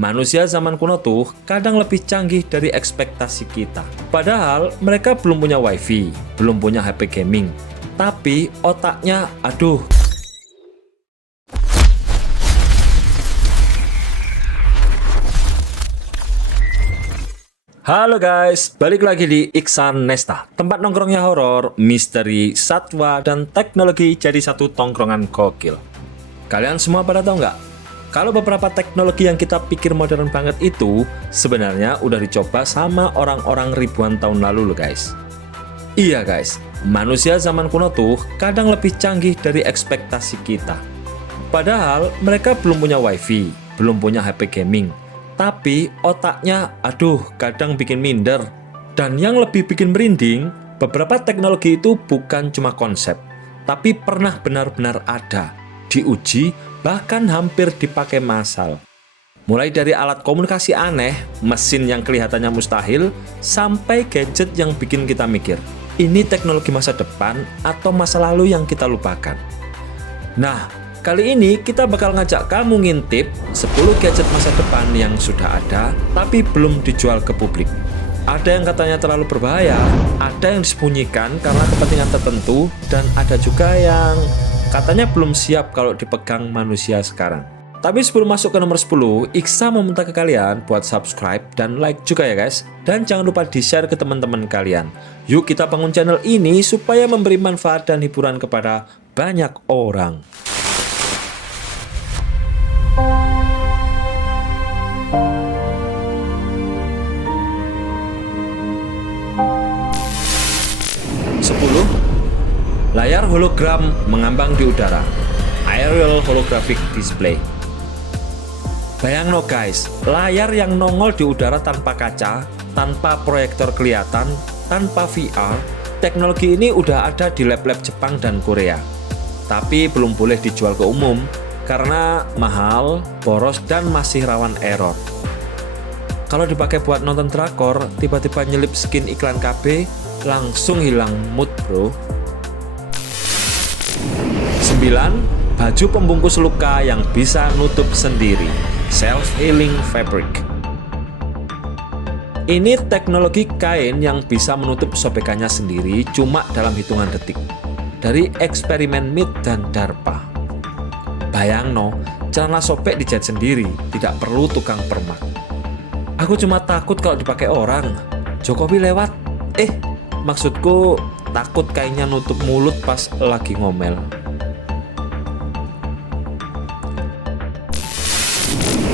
manusia zaman kuno tuh kadang lebih canggih dari ekspektasi kita. Padahal mereka belum punya wifi, belum punya HP gaming, tapi otaknya aduh. Halo guys, balik lagi di Iksan Nesta, tempat nongkrongnya horor, misteri, satwa, dan teknologi jadi satu tongkrongan gokil. Kalian semua pada tahu nggak? Kalau beberapa teknologi yang kita pikir modern banget itu sebenarnya udah dicoba sama orang-orang ribuan tahun lalu loh guys. Iya guys, manusia zaman kuno tuh kadang lebih canggih dari ekspektasi kita. Padahal mereka belum punya wifi, belum punya HP gaming, tapi otaknya aduh kadang bikin minder. Dan yang lebih bikin merinding, beberapa teknologi itu bukan cuma konsep, tapi pernah benar-benar ada, diuji, bahkan hampir dipakai massal. Mulai dari alat komunikasi aneh, mesin yang kelihatannya mustahil, sampai gadget yang bikin kita mikir, ini teknologi masa depan atau masa lalu yang kita lupakan. Nah, kali ini kita bakal ngajak kamu ngintip 10 gadget masa depan yang sudah ada, tapi belum dijual ke publik. Ada yang katanya terlalu berbahaya, ada yang disembunyikan karena kepentingan tertentu, dan ada juga yang katanya belum siap kalau dipegang manusia sekarang. Tapi sebelum masuk ke nomor 10, Iksa meminta ke kalian buat subscribe dan like juga ya guys. Dan jangan lupa di-share ke teman-teman kalian. Yuk kita bangun channel ini supaya memberi manfaat dan hiburan kepada banyak orang. Layar hologram mengambang di udara, Aerial Holographic Display. Bayang no guys, layar yang nongol di udara tanpa kaca, tanpa proyektor kelihatan, tanpa VR. Teknologi ini udah ada di lab-lab Jepang dan Korea, tapi belum boleh dijual ke umum karena mahal, boros, dan masih rawan error. Kalau dipakai buat nonton drakor, tiba-tiba nyelip skin iklan KB, langsung hilang mood bro. 9. Baju pembungkus luka yang bisa nutup sendiri, Self-Healing Fabric. Ini teknologi kain yang bisa menutup sobekannya sendiri cuma dalam hitungan detik. Dari eksperimen MIT dan DARPA. Bayang no, celana sobek dijahit sendiri, tidak perlu tukang permak. Aku cuma takut kalau dipakai orang. Jokowi lewat, maksudku takut kainnya nutup mulut pas lagi ngomel.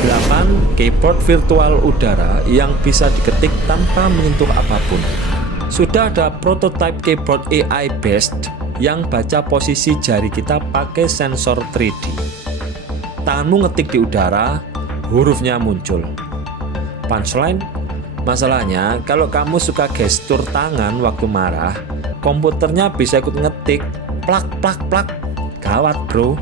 8. Keyboard virtual udara yang bisa diketik tanpa menyentuh apapun. Sudah ada prototype keyboard AI based yang baca posisi jari kita pakai sensor 3D. Tanganmu ngetik di udara, hurufnya muncul. Punchline, masalahnya kalau kamu suka gestur tangan waktu marah, komputernya bisa ikut ngetik plak plak plak. Gawat bro.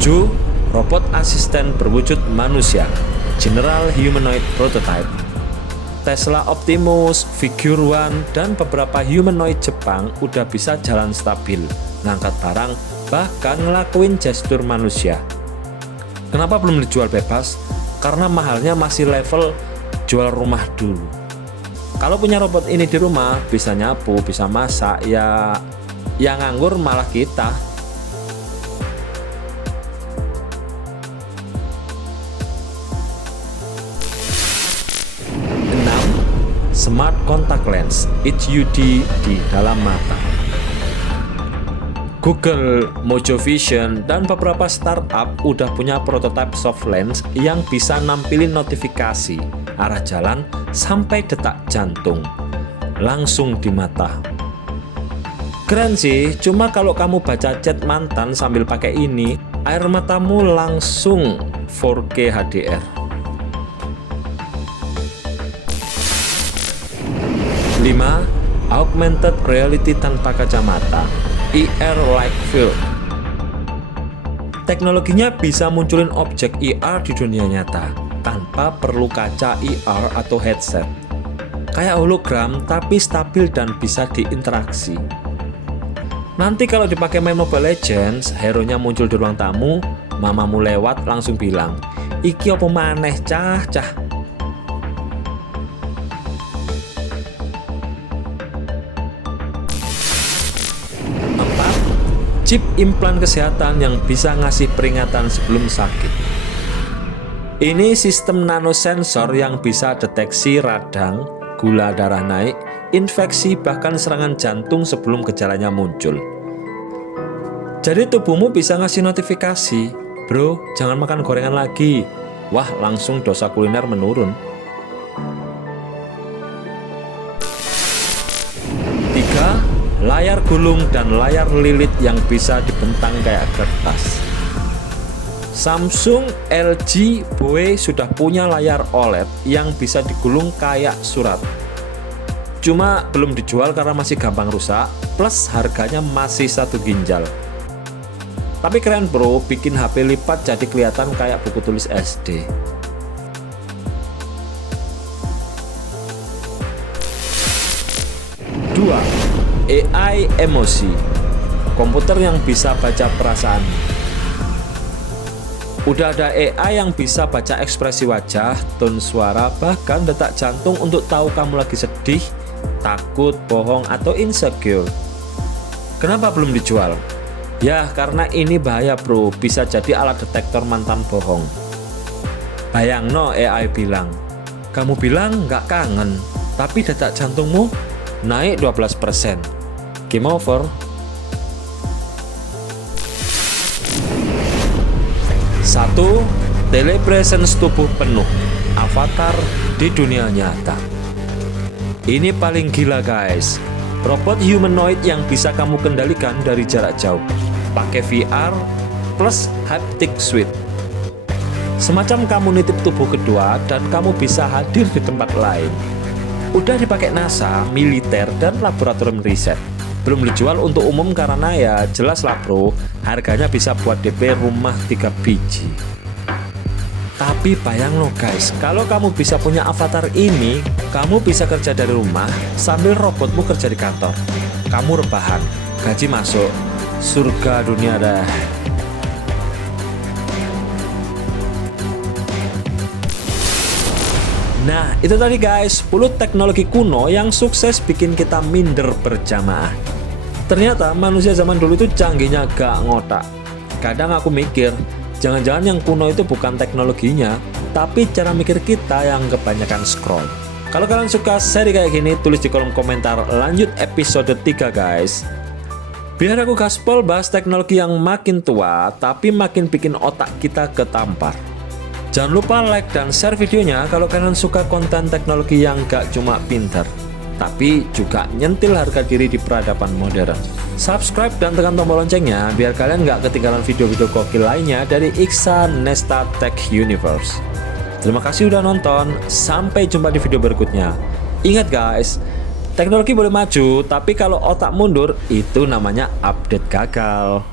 7. Robot asisten berwujud manusia, General Humanoid Prototype. Tesla Optimus, Figure One, dan beberapa humanoid Jepang udah bisa jalan stabil, ngangkat barang, bahkan ngelakuin gestur manusia. Kenapa belum dijual bebas? Karena mahalnya masih level jual rumah dulu. Kalau punya robot ini di rumah, bisa nyapu, bisa masak, ya nganggur malah kita. 6. Smart Contact Lens, HUD di dalam mata. Google, Mojo Vision, dan beberapa startup udah punya prototipe soft lens yang bisa nampilin notifikasi, arah jalan, sampai detak jantung. Langsung di mata. Keren sih, cuma kalau kamu baca chat mantan sambil pakai ini, air matamu langsung 4K HDR. 5. Augmented Reality tanpa kacamata, ER Light Field. Teknologinya bisa munculin objek ER di dunia nyata tanpa perlu kaca ER atau headset. Kayak hologram tapi stabil dan bisa diinteraksi. Nanti kalau dipakai main Mobile Legends, hero-nya muncul di ruang tamu, mamamu lewat langsung bilang, "Iki apa maneh cah?" Chip implan kesehatan yang bisa ngasih peringatan sebelum sakit. Ini sistem nanosensor yang bisa deteksi radang, gula darah naik, infeksi, bahkan serangan jantung sebelum gejalanya muncul. Jadi tubuhmu bisa ngasih notifikasi, "Bro, jangan makan gorengan lagi." Wah, langsung dosa kuliner menurun. 3. Layar gulung dan layar lilit yang bisa dibentang kayak kertas. Samsung, LG, Boe sudah punya layar OLED yang bisa digulung kayak surat. Cuma belum dijual karena masih gampang rusak, plus harganya masih 1 ginjal. Tapi keren bro, bikin HP lipat jadi kelihatan kayak buku tulis SD. Dua, AI emosi, komputer yang bisa baca perasaan. Udah ada AI yang bisa baca ekspresi wajah, tone suara, bahkan detak jantung untuk tahu kamu lagi sedih, takut, bohong, atau insecure. Kenapa belum dijual? Ya karena ini bahaya bro, bisa jadi alat detektor mantan bohong. Bayangno AI bilang, "Kamu bilang nggak kangen, tapi detak jantungmu naik 12%. Game over." 1. Telepresence tubuh penuh, avatar di dunia nyata. Ini paling gila guys, robot humanoid yang bisa kamu kendalikan dari jarak jauh, pakai VR plus haptic suite. Semacam kamu nitip tubuh kedua dan kamu bisa hadir di tempat lain. Udah dipakai NASA, militer, dan laboratorium riset. Belum dijual untuk umum karena ya jelas lah bro, harganya bisa buat DP rumah 3 biji. Tapi bayang lo guys, kalau kamu bisa punya avatar ini, kamu bisa kerja dari rumah sambil robotmu kerja di kantor. Kamu rebahan, gaji masuk, surga dunia dah. Nah, itu tadi guys, 10 teknologi kuno yang sukses bikin kita minder berjamaah. Ternyata manusia zaman dulu itu canggihnya gak ngotak. Kadang aku mikir, jangan-jangan yang kuno itu bukan teknologinya, tapi cara mikir kita yang kebanyakan scroll. Kalau kalian suka seri kayak gini, tulis di kolom komentar. Lanjut episode 3 guys. Biar aku gaspol bahas teknologi yang makin tua, tapi makin bikin otak kita ketampar. Jangan lupa like dan share videonya kalau kalian suka konten teknologi yang gak cuma pintar, tapi juga nyentil harga diri di peradaban modern. Subscribe dan tekan tombol loncengnya biar kalian gak ketinggalan video-video gokil lainnya dari Iksan Nesta Tech Universe. Terima kasih udah nonton, sampai jumpa di video berikutnya. Ingat guys, teknologi boleh maju, tapi kalau otak mundur, itu namanya update gagal.